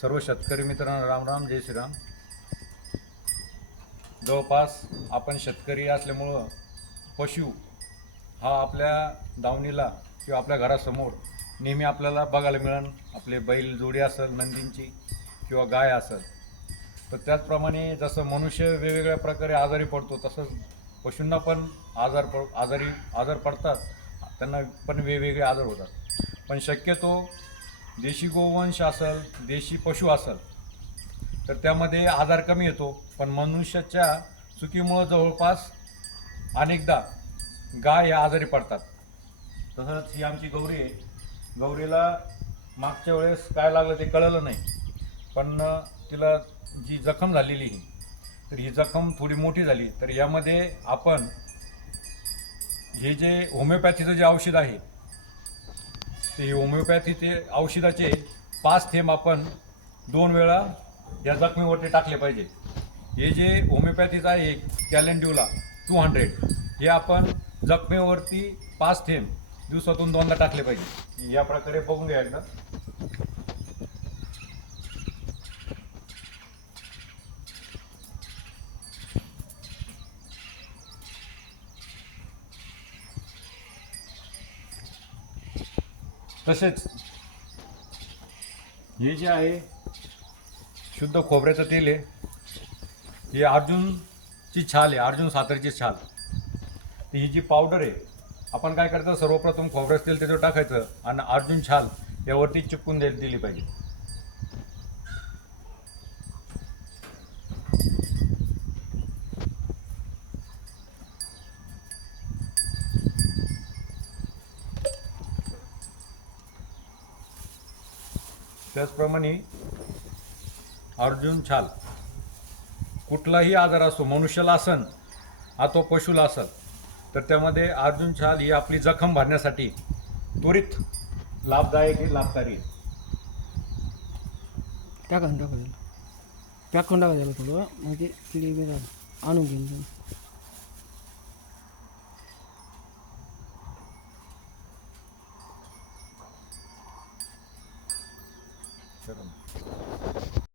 सर्व शेतकरी मित्रांना राम राम, जय श्रीराम. जवळपास आपण शेतकरी असल्यामुळं पशु हा आपल्या दावणीला किंवा आपल्या घरासमोर नेहमी आपल्याला बघायला मिळेल. आपले बैल जोडी असेल नंदींची किंवा गाय असेल, तर त्याचप्रमाणे जसं मनुष्य वेगवेगळ्या प्रकारे आजारी पडतो तसंच पशूंना पण आजार पडतात. त्यांना पण वेगवेगळे आजार होतात. पण शक्यतो देशी गोवंश असेल, देशी पशु असेल, तर त्यामध्ये आजार कमी येतो. पण मनुष्याच्या चुकीमुळं जवळपास अनेकदा गाय या आजारी पडतात. तसंच ही आमची गौरी आहे. गौरीला मागच्या वेळेस काय लागलं ते कळलं नाही, पण तिला जी जखम झालेली ही, तर ही जखम थोडी मोठी झाली. तर यामध्ये आपण हे जे होमिओपॅथीचं जे औषध आहे, ते होमिओपॅथीचे औषधाचे 5 थेंब आपण 2 वेळा या जखमीवरती टाकले पाहिजे. हे जे होमिओपॅथीचं आहे कॅलेंड्युला 200, हे आपण जखमेवरती 5 थेंब दिवसातून 2दा टाकले पाहिजे. या प्रकारे बघून घ्या एकदा. तसेच हे जे आहे शुद्ध खोबऱ्याचं तेल आहे. हे अर्जुनची छाल आहे, अर्जुन साखरेची छाल. तर ही जी पावडर आहे, आपण काय करतो, सर्वप्रथम खोबऱ्याचं तेल त्याच्यावर टाकायचं आणि अर्जुन छाल यावरती चिपकून दिली पाहिजे. त्याचप्रमाणे अर्जुन छाल कुठलाही आजार असो, मनुष्याला असन हा तो पशुला असेल, तर त्यामध्ये अर्जुन छाल ही आपली जखम भरण्यासाठी त्वरित लाभदायक आहे, लाभकारी आहे. टाकून टाकायला थोडं म्हणजे क्लिअर आणून घेऊन चला.